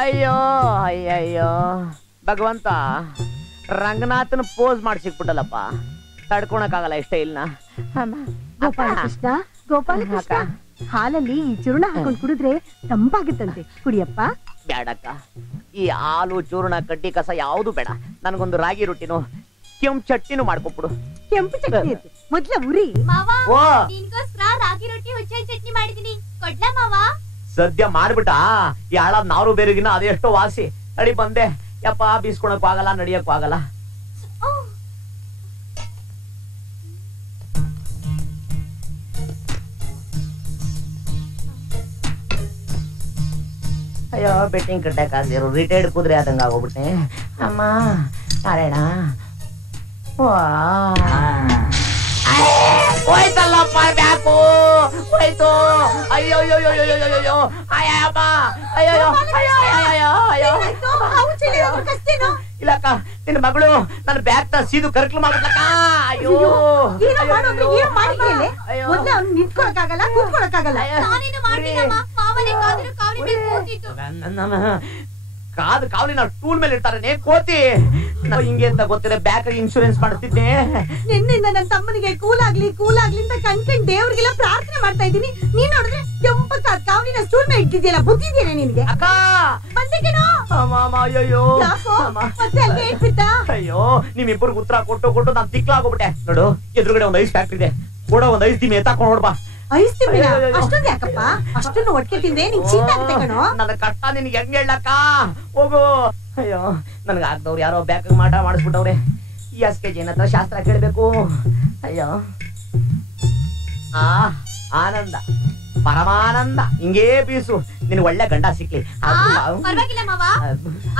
ಅಯ್ಯೋ ಅಯ್ಯಯ್ಯೋ ಭಗವಂತ, ರಂಗನಾಥನ ಪೋಸ್ ಮಾಡಿ ಸಿಕ್ಬಿಟ್ಟಲ್ಲಪ್ಪ, ತಡ್ಕೊಳಕ್ಕಾಗಲ್ಲ ಇಷ್ಟ ಇಲ್ಲ. ಗೋಪಾಲಕೃಷ್ಣ ಗೋಪಾಲಕೃಷ್ಣ, ಹಾಲಲ್ಲಿ ಈ ಚೂರ್ಣ ಹಾಕೊಂಡು ಕುಡಿದ್ರೆ ತಂಪಾಗುತ್ತಂತೆ, ಕುಡಿಯಪ್ಪ. ಬೇಡಕ್ಕ, ಈ ಹಾಲು ಚೂರ್ಣ ಕಡ್ಡಿ ಕಸ ಯಾವುದು ಬೇಡ. ನನಗೊಂದು ರಾಗಿ ರೊಟ್ಟಿನೂ ಕೆಂಪು ಚಟ್ನಿನೂ ಮಾಡ್ಕೊಬಿಡು. ಕೆಂಪು ಚಟ್ನಿ ಮೊದ್ಲ ಉರಿ. ರಾಗಿ ರೊಟ್ಟಿ ಹುಚ್ಚ ಚಟ್ನಿ ಮಾಡಿದೀನಿ, ಕೊಡ್ಲಾ ಮಾವ? ಸದ್ಯ ಮಾಡ್ಬಿಟ್ಟ. ಈ ಹಾಳಾದ್ ನಾರು ಬೇರೆಗಿನ ಅದೆಷ್ಟೋ ವಾಸಿ. ನಡಿ ಬಂದೆ ಯಪ್ಪ, ಬೀಸ್ಕೊಳಕ್ಕೂ ಆಗಲ್ಲ, ನಡಿಯಕ್ಕೂ ಆಗಲ್ಲ. ಅಯ್ಯೋ, ಬೆಟ್ಟಿಂಗ್ ಕಟ್ಟಕ್ಕಾಗ್ದಿರೋ ರಿಟೈರ್ಡ್ ಕುದುರೆ ಆದಂಗ ಆಗೋಗ್ಬಿಟ್ಟೆ. ಅಮ್ಮ ನಾರಾಯಣ, ಹೋಯ್ತಲ್ಲಪ್ಪ ಬ್ಯಾಕು, ಹೋಯ್ತು. ಅಯ್ಯೋ ಅಯ್ಯೋ ಅಯ್ಯೋ ಅಯ್ಯೋ ಅಯ್ಯೋ ಅಯ್ಯಮ್ಮ, ಅಯ್ಯೋ ಅಯ್ಯೋ ಇಲ್ಲಕ್ಕ, ನಿನ್ನ ಮಗಳು ನನ್ನ ಬ್ಯಾಗ್ ನ ಸೀದು ಕರ್ಕಲು ಮಾಡ್ಬಿಟ್ಲಕ್ಕ. ಅಯ್ಯೋ ನಿಂತ್ಕೊಳಕ್ಕಾಗಲ್ಲ, ಕೂತ್ಕೊಳಕ್ಕಾಗಲ್ಲ. ಕಾದು ಕಾವಲಿ ನಾವು ಟೂಲ್ ಮೇಲೆ ಇರ್ತಾರೆ ಕೋತಿ. ನಾವು ಹಿಂಗೆ ಅಂತ ಗೊತ್ತಿಲ್ಲ, ಬ್ಯಾಕ್ ಇನ್ಶೂರೆನ್ಸ್ ಮಾಡ್ತಿದ್ದೆ. ನಿನ್ನಿಂದ ನನ್ನ ತಮ್ಮನಿಗೆ ಕೂಲಾಗ್ಲಿ ಅಂತ ಕಣ್ಕಂಡ್ ದೇವ್ರಿಗೆಲ್ಲ ಪ್ರಾರ್ಥನೆ ಮಾಡ್ತಾ ಇದ್ದೀನಿ. ನೀನ್ ನೋಡಿದ್ರೆ ಕೆಂಪ ಕಾವಲಿನ ಸ್ಟೂಲ್ ಮೇಲೆ ಇಟ್ಟಿದ್ಯಲ್ಲ, ಬುದ್ಧಿದ್ಯೇನೆ ನಿನ್ಗೆ? ಅಕ್ಕ ಬಂದಿದ್ದೇನೋ. ಅಯ್ಯೋ ಅಯ್ಯೋ, ನಿಮ್ಮಿಬ್ಬರಿಗೆ ಉತ್ತರ ಕೊಟ್ಟು ನಾನು ತಿಕ್ಲಾಗೋಗ್ಬಿಟ್ಟೆ. ನೋಡು, ಎದುರುಗಡೆ ಒಂದು ಐಸ್ ಫ್ಯಾಕ್ಟ್ರಿ ಇದೆ, ಕೂಡ ಒಂದು ಐಸ್ ದಿನ ಎತ್ತಾಕೊಂಡು ನೋಡ್ಬಾ. ಅಷ್ಟೊಂದು ಯಾಕಪ್ಪ? ಅಷ್ಟೊಂದು ಒಟ್ಟಿಗೆ ತಿಂದೆ ನಿನ್ ಚೀತ ಆಗುತ್ತೆ ಕಣೋ. ನನ್ನ ಕಷ್ಟ ನಿನ್ಗೆ ಹೆಂಗ್ ಹೇಳಕ್ಕ? ಹೋಗು. ಅಯ್ಯೋ, ನನ್ಗೆ ಆಗ್ದವ್ರು ಯಾರೋ ಬ್ಯಾಕ್ ಮಾಟ ಮಾಡಿಸ್ಬಿಟ್ಟವ್ರೆ. SK ಜೈನ್ ಹತ್ರ ಶಾಸ್ತ್ರ ಕೇಳ್ಬೇಕು. ಅಯ್ಯೋ, ಆನಂದ ಪರಮಾನಂದ, ಹಿಂಗೇ ಬೀಸು, ನಿನ್ ಒಳ್ಳೆ ಗಂಡ ಸಿಕ್ಲಿ. ಪರವಾಗಿಲ್ಲ ಮಾವ.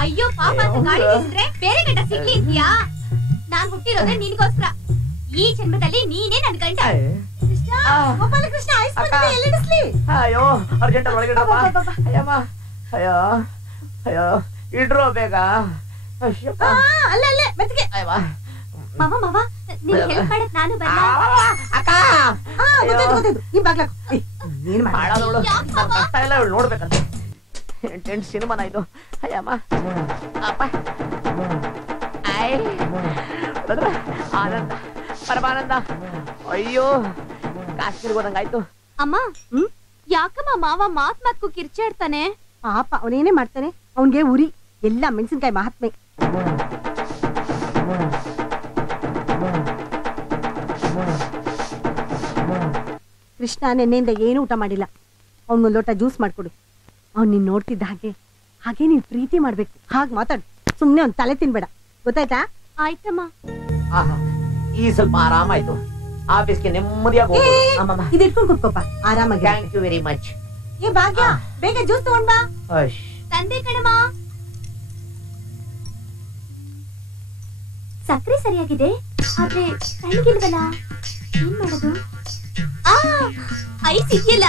ಅಯ್ಯೋ ಪಾಪ ಅಂತ ಗಾಳಿ ಬೀಸಿದ್ರೆ ಬೇರೆ ಗಂಡ ಸಿಕ್ಲಿ ಅಂತೀಯಾ? ನಾನ್ ಹುಟ್ಟಿರೋದೇ ನಿನ್ಗೋಸ್ಕರ. ಈ ಜನ್ಮದಲ್ಲಿ ನೀನೇ ನನ್ ಗಂಡ. ಗೋಪಾಲಕೃಷ್ಣ, ಅಯ್ಯೋ ಅರ್ಜೆಂಟ್ ಒಳಗಡೆ ಅಯ್ಯಮ್ಮ. ಅಯ್ಯೋ ಅಯ್ಯೋ, ಇಡ್ರೋ ಬೇಗ. ಮಾವ ಮಾವ, ನೀನ್ ಹೆಲ್ಪ್ ಮಾಡಕ್ ನಾನು ಬಂದ. ಅಕ್ಕ ಕಷ್ಟ ಎಲ್ಲ ನೋಡ್ಬೇಕಂತ ಎಂಟೆಂಟು ಸಿನಿಮಾನ ಇದು. ಅಯ್ಯಮ್ಮ ಅಪ್ಪ, ಆನಂದ ಪರಮಾನಂದ. ಅಯ್ಯೋ, ಕಾಶ್ಮೀರ್ಗೆ ಹೋದಂಗಾಯ್ತು. ಅಮ್ಮ, ಯಾಕಮ್ಮ ಮಾವ ಮಾತ್ಕು ಕಿರ್ಚಾಡ್ತಾನೆ? ಪಾಪ ಅವನೇನೇ ಮಾಡ್ತಾನೆ, ಅವನ್ಗೆ ಉರಿ ಎಲ್ಲ ಮೆಣಸಿನ್ಕಾಯಿ ಮಹಾತ್ಮೆ. ಕೃಷ್ಣ ನೆನ್ನೆಯಿಂದ ಏನು ಊಟ ಮಾಡಿಲ್ಲ. ಅವನ್ಗೊಂದು ಲೋಟ ಜ್ಯೂಸ್ ಮಾಡ್ಕೊಡು. ಅವ್ನು ನೀನ್ ನೋಡ್ತಿದ್ದ ಹಾಗೆ ನೀನ್ ಪ್ರೀತಿ ಮಾಡ್ಬೇಕು. ಹಾಗೆ ಮಾತಾಡು, ಸುಮ್ನೆ ಅವ್ನ್ ತಲೆ ತಿನ್ಬೇಡ, ಗೊತ್ತಾಯ್ತಾ? ಆಯ್ತಮ್ಮ. ಈ ಸ್ವಲ್ಪ ಆರಾಮಾಯ್ತು. ಆಫೀಸ್ಗೆ ನೆಮ್ಮದಿಯಾಗಿ ಇದು ಇಟ್ಕೊಂಡು ಕುತ್ಕೋಪ ಆರಾಮಾಗಿ. Thank you very much. ಏ ಭಾಗ್ಯ, ಬೇಗ ಜ್ಯೂಸ್ ತಗೊಂಡ್ ಬಾ. ತಂದೆ ಕಣಮ್ಮ. ಸಕ್ಕರೆ ಸರಿಯಾಗಿದೆ, ಆದ್ರೆ ತಣ್ಣಗಿಲ್ವಲ್ಲ, ಏನ್ ಮಾಡೋದು? ಐಸ್ ಇದೆಯಲ್ಲ.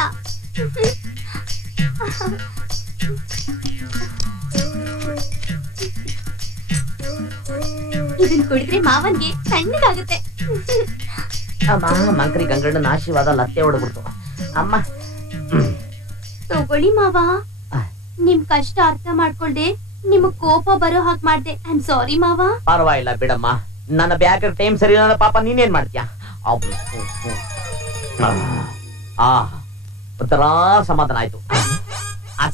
ಇದನ್ ಕುಡಿದ್ರೆ ಮಾವನ್ಗೆ ತಣ್ಣಗಾಗುತ್ತೆ. ಅಮ್ಮ, ಮಂಕ್ರಿ ಗಂಗಣ್ಣನ ಆಶೀರ್ವಾದ ಲತ್ತೆ ಹೊಡೆದ್ಬಿಡ್ತು. ಅಮ್ಮ ತಗೊಳ್ಳಿ ಮಾವ. ನಿಮ್ ಕಷ್ಟ ಅರ್ಥ ಮಾಡ್ಕೊಳ್ದೆ ನಿಮಗ್ ಕೋಪ ಬರೋ ಹಾಗೆ ಮಾಡ್ದೆ. ಐ ಆಮ್ ಸಾರಿ ಮಾವ. ಪರವಾಗಿಲ್ಲ ಬಿಡಮ್ಮ, ನನ್ನ ಬ್ಯಾಗ್ ಟೈಮ್ ಸರಿ ಇಲ್ಲ ಪಾಪ, ನೀನೇನ್ ಮಾಡ್ತೀಯ? ಒಂಥರ ಸಮಾಧಾನ ಆಯ್ತು.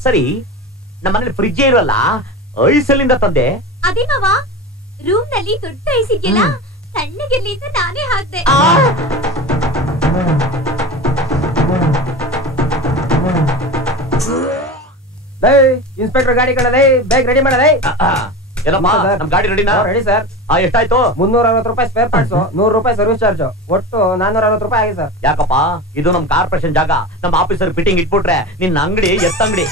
ಸರಿ, ನಮ್ಮನೇಲಿ ಫ್ರಿಡ್ಜ್ ಇರಲ್ಲ, ಐಸಲ್ಲಿಂದ ತಂದೆ. ಅದೇ ಮಾವ, ರೂಮ್ ನಲ್ಲಿ ದೊಡ್ಡ ಐಸ್ ಇದೆಯಲ್ಲ, ತಣ್ಣಗಿರ್ಲಿ ಅಂತ ನಾನೇ ಹಾಕ್ದೆ. ಇನ್ಸ್ಪೆಕ್ಟರ್ ಗಾಡಿ ಕಣಲೇ, ಬೇಗ ರೆಡಿ ಮಾಡಲೇ. ನಮ್ ಗಾಡಿ ರೆಡಿನಾ? Ready sir. ಎಷ್ಟಾಯ್ತು? 360 ರೂಪಾಯಿ ಸ್ಪೇರ್ ಪಾರ್ಟ್ಸ್, 100 ರೂಪಾಯಿ ಸರ್ವಿಸ್ ಚಾರ್ಜ್, ಒಟ್ಟು 460 ರೂಪಾಯಿ ಆಗಿದೆ ಸರ್. ಯಾಕಪ್ಪ, ಇದು ನಮ್ ಕಾರ್ಪೊರೇಷನ್ ಜಾಗ, ನಮ್ ಆಫೀಸರ್ ಫಿಟ್ಟಿಂಗ್ ಇಟ್ಬಿಟ್ರೆ ನಿನ್ನ ಅಂಗಡಿ ಎತ್ತಂಗಡಿ.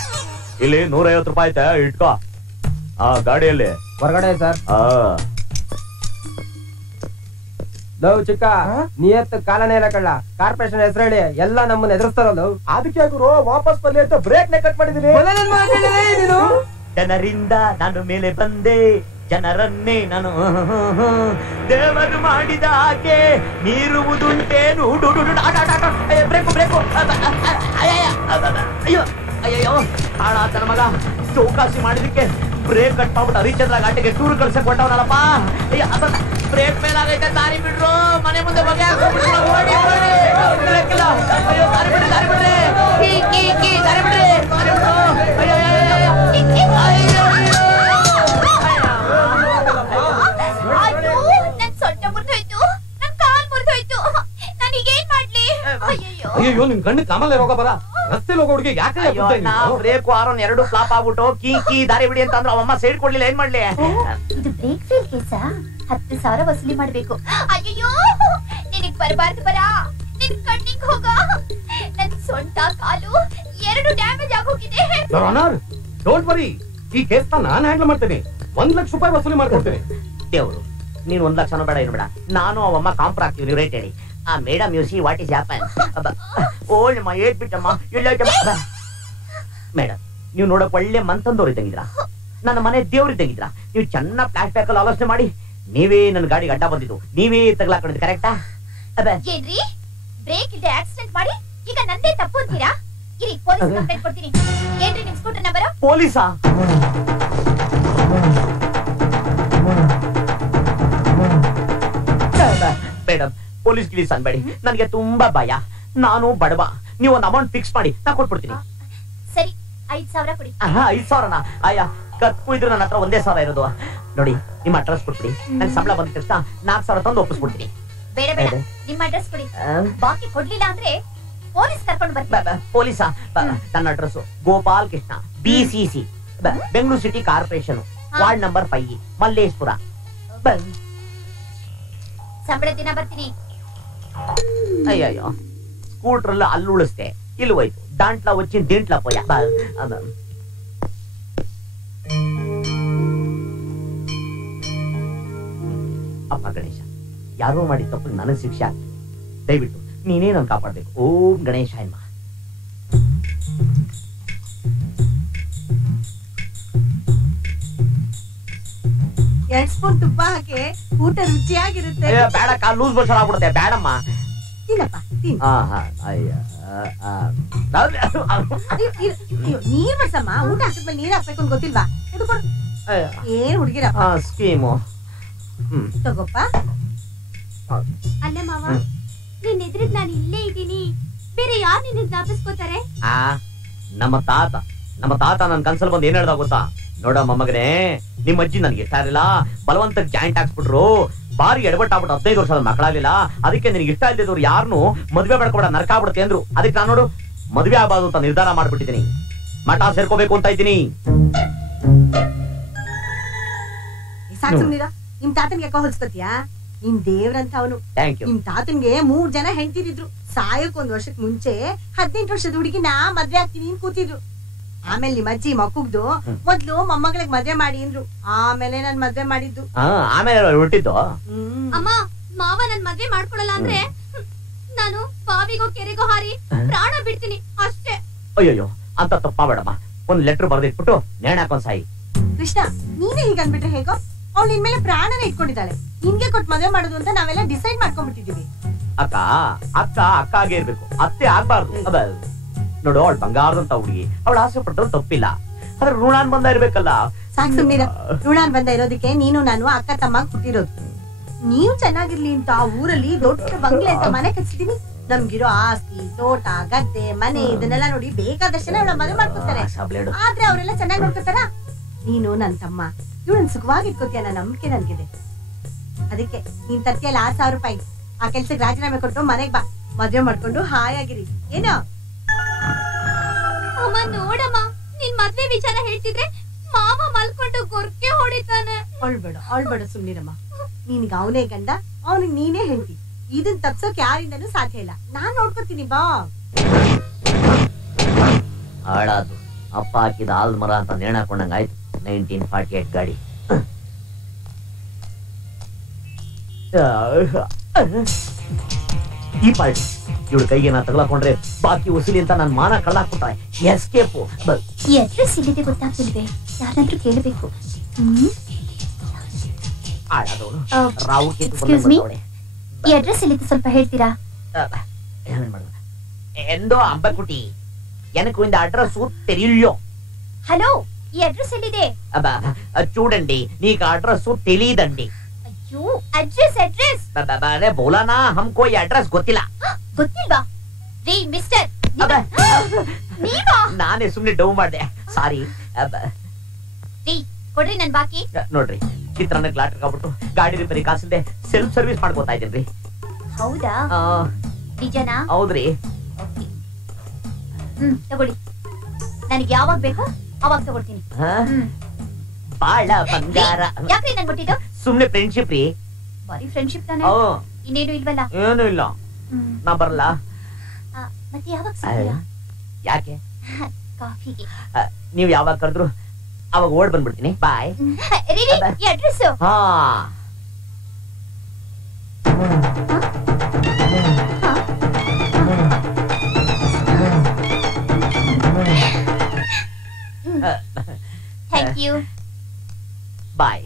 ಇಲ್ಲಿ 150 ರೂಪಾಯಿ ಐತೆ, ಇಟ್ಕೋ. ಗಾಡಿಯಲ್ಲಿ ಹೊರಗಡೆ ಸರ್. ಲವ್ ಚಿಕ್ಕ, ನಿಯತ್ ಕಾಲನೇ ಇಲ್ಲ ಕಳ್ಳ. ಕಾರ್ಪೊರೇಷನ್ ಹೆಸರು ಹೇಳಿ ಎಲ್ಲ ನಮ್ಮನ್ನ ಎದುರಿಸ್ತಾರಲ್ಲ. ಅದಕ್ಕೆ ಗುರು ವಾಪಸ್ ಬರ್ಲಿ ಅಂತ ಬ್ರೇಕ್ ನೇ ಕಟ್ ಮಾಡಿದೀನಿ. ಜನರಿಂದ ನಾನು ಮೇಲೆ ಬಂದೆ, ಜನರನ್ನೇ ನಾನು ದೇವರು ಮಾಡಿದ ಹಾಗೆ ಮೀರುವುದುಂಟೇನು. Break break. ಅಯ್ಯೋ ಅಯ್ಯೋ ಹಾಳಾತನ ಮಗ ಚೌಕಾಸಿ ಮಾಡಿದಕ್ಕೆ ಬ್ರೇಕ್ ಕಟ್ ಮಾಡ್ಬಿಟ್ಟು ಹರಿಚಂದ್ರ ಘಾಟಿಗೆ ಟೂರ್ ಕಳ್ಸಕ್ ಕೊಟ್ಟವನಲ್ಲಪ್ಪ. ಬ್ರೇಕ್ ಮೇಲಾಗೈತೆ, ದಾರಿ ಬಿಡ್ರು, ಮನೆ ಮುಂದೆ ಬಗೆ ಹಾಕ್ಬಿಟ್ರು, ಓಡಿ ಓಡಿ. ಬ್ರೇಕ್ ಇಲ್ಲ. ಅಯ್ಯೋ ದಾರಿ ಬಿಡ್ರಿ, ದಾರಿ ಬಿಡ್ರಿ, ಕೀ ಕೀ ಕೀ ದಾರಿ ಬಿಡ್ರಿ, ದಾರಿ ಬಿಡ್ರು. ಅಯ್ಯೋ ನನ್ ಸೊಂಟ ಮುರಿದೋಯ್ತು, ನನ್ ಕಾಲ್ ಮುರಿದೋಯ್ತು, ನಾನೀಗೇನ್ ಮಾಡ್ಲಿ? ಅಯ್ಯೋ ನಿನ್ ಗಂಡ ಕಾಮಲ್ಲೇ ರೋಗ ಬರ ರಸ್ತೆ ಹೋಗೋ ಹುಡುಗಿ ಯಾಕೆ ಬ್ರೇಕ್ ಆರೋನ್ ಎರಡು ಫ್ಲಾಪ್ ಆಗ್ಬಿಟ್ಟು ಕೀ ಕೀ ದಾರಿ ಬಿಡಿ ಅಂತ ಅಂದ್ರೆ ಅವಮ್ಮ ಸೈಡ್ ಕೊಡ್ಲಿಲ್ಲ, ಏನ್ ಮಾಡ್ಲಿ? ಇದು ಬ್ರೇಕ್ ಫೇಲ್ ಕೇಸಾ? 10,000 ವಸೂಲಿ ಮಾಡ್ಬೇಕು. ಅಯ್ಯೋ ನಿನಗ್ ಬರಬಾರ್ದು ಬರ, ನಿನ್ ಕಣ್ಣಿಗೆ ಹೋಗ. ನನ್ ಸೊಂಟ ಕಾಲು ಎರಡು ಡ್ಯಾಮೇಜ್ ಆಗೋಗಿದೆ. ಡೋಂಟ್ ವರಿ, ಈ ಕೇಸ್ ನಾನು ಹ್ಯಾಂಡಲ್ ಮಾಡ್ತೇನೆ. 1 ಲಕ್ಷ ರೂಪಾಯಿ ವಸೂಲಿ ಮಾಡ್ಕೊಡ್ತೇನೆ. ದೇವ್ರು ನೀನ್ 1 ಲಕ್ಷನೂ ಬೇಡ, ಏನು ಬೇಡ, ನಾನು ಅವಮ್ಮ ಕಾಂಪ್ರ ಆಗ್ತೀವಿ, ನೀವು ರೇಟ್ ಹೇಳಿ. Madam you see what is happen. ಓಲ್ಡಮ್ಮ ಏಟ್ ಬಿಟ್ಟಮ್ಮ ಇಲ್ಲ ಮೇಡಮ್, ನೀವು ನೋಡಕ್ ಒಳ್ಳೆ ಮನ್ತಂದವ್ರು ಇದ್ದಂಗಿದ್ರ, ನನ್ನ ಮನೆ ದೇವ್ರು ಇದ್ದಂಗಿದ್ರ. ನೀವು ಚೆನ್ನಾಗಿ ಫ್ಲಾಶ್ ಬ್ಯಾಕ್ ಅಲ್ಲಿ ಆಲೋಚನೆ ಮಾಡಿ ನೀವೇ ನನ್ನ ಗಾಡಿಗೆ ಅಡ್ಡ ಬಂದಿದ್ದು, ನೀವೇ ತಗ್ಲಾಕೊಂಡಿದ್ದು, ಕರೆಕ್ಟಾ? ಏನ್ರಿ ಬ್ರೇಕ್ ಇಲ್ಲದೆ ಆಕ್ಸಿಡೆಂಟ್ ಮಾಡಿ ಈಗ ನಂದೇ ತಪ್ಪು ಅಂತೀರಾ? ಇರಿ ಪೊಲೀಸ್ ಕಂಪ್ಲೇಂಟ್ ಕೊಡ್ತೀನಿ. ಏನ್ರಿ ನಿಮ್ ಸ್ಕೂಟರ್ ನಂಬರ್? ಪೊಲೀಸಾ? ಮೇಡಮ್ ಪೊಲೀಸ್ ಗಿಲೀಸ್ ಅನ್ಬೇಡಿ, ನನಗೆ ತುಂಬಾ ಭಯ. ನಾನು ಬಡವ, ನೀವು ಒಂದು ಅಮೌಂಟ್ ಫಿಕ್ಸ್ ಮಾಡಿ ನಾ ಕೊಟ್ಬಿಡ್ತೀನಿ. ಸರಿ 5,000 ಕೊಡಿ. 5,000ನಾ? ಅಯ್ಯ ಕತ್ಕು ಇದ್ರು ನನ್ನ ಹತ್ರ 1,000 ಇರೋದು. ನೋಡಿ ನಿಮ್ಮ ಅಡ್ರೆಸ್ ಕೊಟ್ಬಿಡಿ, ನನ್ ಸಂಬಳ ಬಂದ ತಕ್ಷಣ 4,000 ತಂದು ಒಪ್ಪಿಸ್ಬಿಡ್ತೀನಿ. ಬೇಡ ಬೇಡ, ನಿಮ್ಮ ಅಡ್ರೆಸ್ ಕೊಡಿ. ಬಾಕಿ ಕೊಡ್ಲಿಲ್ಲ ಅಂದ್ರೆ ಪೊಲೀಸ್ ಕರ್ಕೊಂಡು ಬರ್ತೀನಿ. ಪೊಲೀಸಾ? ನನ್ನ address Gopal Krishna, BCC, Bengaluru city corporation, ward number 5, ಮಲ್ಲೇಶ್ಪುರ. ಸಂಬಳ ದಿನ ಬರ್ತೀನಿ. ಅಯ್ಯಯ್ಯೋ ಸ್ಕೂಟ್ರಲ್ಲ ಅಲ್ಲಿ ಉಳಿಸ್ತೆ, ಇಲ್ಲಿ ಹೋಯ್ತು ದಾಂಟ್ಲ వచ్చిన ದಿಂಟ್ಲ ಪೋಯ. ಅಪ್ಪ ಗಣೇಶ, ಯಾರೋ ಮಾಡಿ ತಪ್ಪು ನನಗೆ ಶಿಕ್ಷೆ ಆಗ್ತದೆ, ದಯವಿಟ್ಟು ನೀನೇ ನಾನು ಕಾಪಾಡ್ಬೇಕು. ಓಂ ಗಣೇಶ ಎನ್ಮ. ಎರಡ್ ಸ್ಪೂನ್ ತುಪ್ಪ ಹಾಕಿ ಊಟ ರುಚಿಯಾಗಿರುತ್ತೆ. ಬೇಡ, ಲೂಸ್ ಮೋಷನ್ ಆಗ್ಬಿಡುತ್ತೆ, ಬೇಡಮ್ಮ. ತಿನ್ನಪ್ಪ ತಿನ್. ನೀರ್ ಬಡ್ಸಮ್ಮ, ಊಟ ಹಾಕಿದ್ಮೇಲೆ ನೀರ್ ಹಾಕ್ಬೇಕು ಅಂತ ಗೊತ್ತಿಲ್ವಾ? ಏನ್ ಹುಡುಗಿರಪ್ಪ ಸ್ಕೀಮು. ತಗೋಪ್ಪ. ಅಲ್ಲ ಮಾವ, ನೀನ್ ಎದುರಿದ್ ನಾನು ಇಲ್ಲೇ ಇದ್ದೀನಿ, ಬೇರೆ ಯಾರು ನಿನ್ನ ಜ್ಞಾಪಿಸ್ಕೋತಾರೆ? ನಮ್ಮ ತಾತ ನನ್ ಕನ್ಸಲ್ ಬಂದು ಏನ್ ಹೇಳ್ದ ಗೊತ್ತಾ? ನೋಡ ಮೊಮ್ಮಗನೇ, ನಿಮ್ ಅಜ್ಜಿ ನನ್ಗೆ ಇಷ್ಟ ಇರಲಿಲ್ಲ, ಬಲವಂತಕ್ಕೆ ಜಾಯಿಂಟ್ ಹಾಕ್ಸ್ಬಿಟ್ರು, ಬಾರಿ ಎಡಬಟ್ಟಾಗ್ಬಿಟ್ಟು 15 ವರ್ಷದ ಮಕ್ಕಳಾಗ್ಲಿಲ್ಲ, ಅದಕ್ಕೆ ನಿನ್ಗೆ ಇಷ್ಟ ಇಲ್ದಿದ್ರು ಯಾರನ್ನು ಮದ್ವೆ ಮಾಡ್ಕೊಡ ನರಕ ಆಗ್ಬಿಡುತ್ತೆ ಅಂದ್ರು. ಅದಕ್ಕೆ ನಾನು ನೋಡು ಮದ್ವೆ ಆಗಬಾರ್ದು ಅಂತ ನಿರ್ಧಾರ ಮಾಡ್ಬಿಟ್ಟಿದ್ದೀನಿ, ಮಠ ಸೇರ್ಕೋಬೇಕು ಅಂತ ಇದ್ದೀನಿ. ಸಾಕು ಸುಮ್ನಿರ, ನಿಮ್ ತಾತನ್ಗೆ ಯಾಕೋ ಹೊಲ್ಸ್ಕೊತೀಯಾ? ನಿಮ್ ದೇವ್ರಂತ ಅವನು. ನಿಮ್ ತಾತನ್ಗೆ 3 ಜನ ಹೆಂಡ್ತಿರಿದ್ರು, ಸಾಯಕ್ 1 ವರ್ಷಕ್ ಮುಂಚೆ 18 ವರ್ಷದ ಹುಡುಗಿನ ಮದ್ವೆ ಆಗ್ತೀನಿ ಅಂತ ಕೂತಿದ್ರು. ಆಮೇಲೆ ನಿಮ್ ಅಜ್ಜಿ ಮಕ್ಕುಗ್ದು ಮೊದ್ಲು ಮೊಮ್ಮಗಳಿಗೆ ಮದ್ವೆ ಮಾಡಿ ಅಂದ್ರು, ಆಮೇಲೆ ನಾನ್ ಮದ್ವೆ ಮಾಡಿದ್ದು. ಆಮೇಲೆ ಹುಟ್ಟಿದ್ದು. ಅಮ್ಮ, ಮಾವ ನನ್ ಮದ್ವೆ ಮಾಡ್ಕೊಳಲ್ಲ ಅಂದ್ರೆ ನಾನು ಬಾವಿಗೋ ಕೆರೆಗೋ ಹಾರಿ ಪ್ರಾಣ ಬಿಡ್ತೀನಿ ಅಷ್ಟೇ. ಅಯ್ಯಯ್ಯೋ ಅಂತ ತಪ್ಪ ಬೇಡಮ್ಮ, ಒಂದ್ ಲೆಟರ್ ಬರ್ದಿಟ್ಬಿಟ್ಟು ನೇಣ್ ಹಾಕೊಂಡ್ ಸಾಯಿ. ಕೃಷ್ಣ, ನೀನೇ ಹೀಗ ಅನ್ಬಿಟ್ರೆ ಹೇಗೋ? ಅವ್ಳು ನಿನ್ ಮೇಲೆ ಪ್ರಾಣನೇ ಇಟ್ಕೊಂಡಿದ್ದಾಳೆ, ನಿನ್ಗೆ ಕೊಟ್ಟು ಮದ್ವೆ ಮಾಡೋದು ಅಂತ ನಾವೆಲ್ಲ ಡಿಸೈಡ್ ಮಾಡ್ಕೊಂಡ್ಬಿಟ್ಟಿದೀವಿ. ಅಕ್ಕ ಆಗೇ ಇರ್ಬೇಕು, ಅತ್ತೆ ಆಗ್ಬಾರ್ದು. ನೋಡು, ಅವಳು ಬಂಗಾರದಂತ ಹುಡುಗಿ, ಅವಳು ಆಸೆ ಪಟ್ಟರು ತಪ್ಪಿಲ್ಲ, ಆದ್ರೆ ಋಣಾನ್ ಬಂದ ಇರ್ಬೇಕಲ್ಲ. ಸಾಕ್ ಸುಮ್ನಿರ, ಋಣಾನ್ ಬಂದ ಇರೋದಕ್ಕೆ ನೀನು ನಾನು ಅಕ್ಕ ತಮ್ಮ ಹುಟ್ಟಿರೋದು. ನೀವು ಚೆನ್ನಾಗಿರ್ಲಿ ಅಂತ ಊರಲ್ಲಿ ದೊಡ್ಡ ಬಂಗ್ಲೆ ಅಂತ ಮನೆ ಕಟ್ಸಿದೀನಿ. ನಮ್ಗಿರೋ ಆಸ್ತಿ, ತೋಟ, ಗದ್ದೆ, ಮನೆ ಇದನ್ನೆಲ್ಲ ನೋಡಿ ಬೇಕಾದಷ್ಟೇ ಅವಳ ಮದುವೆ ಮಾಡ್ಕೊತಾರೆ. ಆದ್ರೆ ಅವರೆಲ್ಲ ಚೆನ್ನಾಗಿ ನೋಡ್ಕೊತಾರ? ನೀನು ನನ್ ತಮ್ಮ, ಇವಳನ್ ಸುಖವಾಗಿ ಇಟ್ಕೋತೀಯ ಅನ್ನೋ ನಂಬಿಕೆ ನನ್ಗಿದೆ. ಅದಕ್ಕೆ ನೀನ್ ತರ್ತಿಯಲ್ಲ 6,000 ರೂಪಾಯಿ, ಆ ಕೆಲ್ಸಕ್ಕೆ ರಾಜೀನಾಮೆ ಕೊಟ್ಟು ಮನೆಗ್ ಬಾ, ಮದ್ವೆ ಮಾಡ್ಕೊಂಡು ಹಾಯಾಗಿರಿ. ಏನೋ ಅಮ್ಮ, ನೋಡಮ್ಮ, ನಿನ್ ಮದ್ವೆ ವಿಚಾರ ಹೇಳ್ತಿದ್ರೆ ಮಾವ ಮಲ್ಕೊಂಡು ಗೊರ್ಕೆ ಹೊಡಿತಾನೆ. ಅಳ್ಬೇಡ ಸುಮ್ನಿರಮ್ಮ. ನಿನ್ಗ ಅವನೇ ಗಂಡ, ಅವನಿಗೆ ನೀನೇ ಹೆಂಡತಿ. ಇದನ್ ತಪ್ಸೋಕ್ ಯಾರಿಂದನೂ ಸಾಧ್ಯ ಇಲ್ಲ, ನಾನ್ ನೋಡ್ಕೊತೀನಿ ಬಾ. ಹಾಳಾದು ಅಪ್ಪ ಹಾಕಿದ ಆಲ್ ಮರ ಅಂತ ನೇಣ ಹಾಕೊಂಡಂಗ ಆಯ್ತು. 1948 ಗಾಡಿ. ಈ ಪಾರ್ಟಿ ಇವಳು ಕೈಗೆ ನಾ ತಗಲಾಕೊಂಡ್ರೆ ಬಾಕಿ ವಸೂಲಿ ಅಂತ ನನ್ ಮಾನ ಕಳ್ಳಾಕ್ಬಿಟ್ರೆ ಎಸ್ಕೇಪು. ಅಡ್ರೆಸ್ ಇಲ್ಲಿದೆ ಗೊತ್ತಾಗ್ತಿಲ್ವೇ? ಯಾರಾದ್ರೂ ಕೇಳಬೇಕು. ರಾವು ಈ ಅಡ್ರೆಸ್ ಎಲ್ಲಿದೆ ಸ್ವಲ್ಪ ಹೇಳ್ತೀರಾ? ಎಂದೋ ಅಂಬಕುಟಿ எனக்கு இந்த அட்ரஸ் தெரியும். హలో, ఈ అడ్రస్ ఎಲ್ಲಿದೆ? చూడండి, నీకు అడ్రస్ తెలియదండి. అయ్యో, అడ్రస్ అడ్రస్. అరే బోలా నా, हमको ఈ అడ్రస్ ಗೊತ್ತಿಲ್ಲ. ಗೊತ್ತಿಲ್ವಾ? ರೀ ಮಿಸ್ಟರ್, ನೀವಾ? ನಾನೇ ಸುಮ್ನೆ ಡೌ ಮಾಡ್ದೆ, ಸಾರಿ. ರೀ ಕೊಡ್ರಿ ನನ್ ಬಾಕಿ. ನೋಡ್ರಿ, ಚಿತ್ರಾನ್ನಕ್ಕೆ ಲಾಟ್ರಿಗೆ ಆಗ್ಬಿಟ್ಟು ಗಾಡಿ ರಿಪೇರಿ ಕಾಸಿಲ್ದೆ ಸೆಲ್ಫ್ ಸರ್ವಿಸ್ ಮಾಡ್ಕೋತಾ ಇದ್ದೀನ್ರಿ. ಹೌದಾ? ನಿಜನಾ? ಹೌದ್ರಿ. ತಗೊಳ್ಳಿ, ನನಗೆ ಯಾವಾಗ ಬೇಕೋ ಅವಾಗ ತಗೊಳ್ತೀನಿ. ಬಾಳ ಬಂಗಾರ. ಯಾಕ್ರಿ ನನ್ ಕೊಟ್ಟಿದ್ದು? ಸುಮ್ನೆ ಫ್ರೆಂಡ್ಶಿಪ್ ರೀ. ಬರೀ ಫ್ರೆಂಡ್ಶಿಪ್ ತಾನೆ, ಇನ್ನೇನು ಇಲ್ವಲ್ಲ? ಏನು ಇಲ್ಲ. ನಾ ಬರಲ್ಲ. ಮತ್ತೆ ಯಾವಾಗ ಸಿಗ್ತೀರಾ? ಯಾಕೆ? ಕಾಫಿಗೆ. ನೀವ್ ಯಾವಾಗ ಕರೆದ್ರು ಅವಾಗ ಓಡ್ ಬಂದ್ಬಿಡ್ತೀನಿ. ಬಾಯ್. ಈ ಅಡ್ರೆಸ್? ಹಾ, ಥ್ಯಾಂಕ್ ಯು. ಬಾಯ್.